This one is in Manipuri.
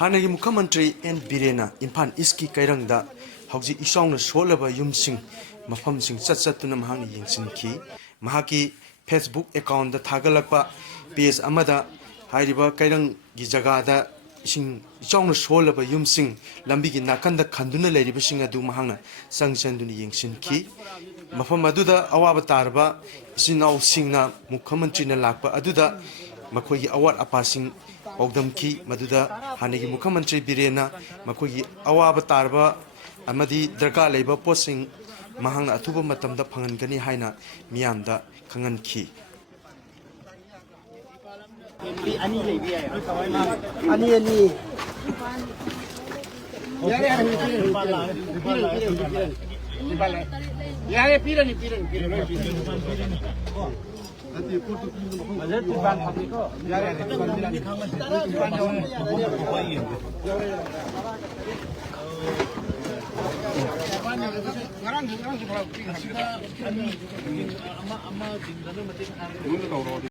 ꯍꯥꯟꯅꯒꯤ ꯃꯨꯈ꯭ꯌ ꯃꯟꯇ꯭ꯔꯤ ꯑꯦꯟ ꯕꯤꯔꯦꯟꯅ ꯏꯝꯐꯥꯜ ꯏꯁꯀꯤ ꯀꯩꯔꯪꯗ ꯍꯧꯖꯤꯛ ꯏꯆꯥꯎꯅ ꯁꯣꯜꯂꯕ ꯌꯨꯝꯁꯤꯡ ꯃꯐꯝꯁꯤꯡ ꯆꯠꯇꯨꯅ ꯃꯍꯥꯛꯅ ꯌꯦꯡꯁꯤꯟꯈꯤ ꯃꯍꯥꯛꯀꯤ ꯐꯦꯁꯕꯨꯛ ꯑꯦꯀꯥꯎꯟꯗ ꯊꯥꯒꯠꯂꯛꯄ ꯄꯦꯖ ꯑꯃꯗ ꯍꯥꯏꯔꯤꯕ ꯀꯩꯔꯪꯒꯤ ꯖꯒꯥꯗ ꯏꯁꯤꯡ ꯏꯆꯥꯎꯅ ꯁꯣꯜꯂꯕ ꯌꯨꯝꯁꯤꯡ ꯂꯝꯕꯤꯒꯤ ꯅꯥꯀꯟꯗ ꯈꯟꯗꯨꯅ ꯂꯩꯔꯤꯕꯁꯤꯡ ꯑꯗꯨ ꯃꯍꯥꯛꯅ ꯆꯪꯗꯨꯅ ꯌꯦꯡꯁꯤꯟꯈꯤ ꯃꯐꯝ ꯑꯗꯨꯗ ꯑꯋꯥꯕ ꯇꯥꯔꯕ ꯏꯆꯤꯟ ꯏꯅꯥꯎꯁꯤꯡꯅ ꯃꯨꯈ꯭ꯌ ꯃꯟꯇ꯭ꯔꯤꯅ ꯂꯥꯛꯄ ꯑꯗꯨꯗ ꯃꯈꯣꯏꯒꯤ ꯑꯋꯥꯠ ꯑꯄꯥꯁꯤꯡ ꯄꯥꯎꯗꯝꯈꯤ ꯃꯗꯨꯗ ꯍꯥꯟꯅꯒꯤ ꯃꯨꯈ꯭ꯌ ꯃꯟꯇ꯭ꯔꯤ ꯕꯤꯔꯦꯟꯅ ꯃꯈꯣꯏꯒꯤ ꯑꯋꯥꯕ ꯇꯥꯔꯕ ꯑꯃꯗꯤ ꯗꯔꯀꯥꯔ ꯂꯩꯕ ꯄꯣꯠꯁꯤꯡ ꯃꯍꯥꯛꯅ ꯑꯊꯨꯕ ꯃꯇꯝꯗ ꯐꯪꯍꯟꯒꯅꯤ ꯍꯥꯏꯅ ꯃꯤꯌꯥꯝꯗ ꯈꯪꯍꯟꯈꯤ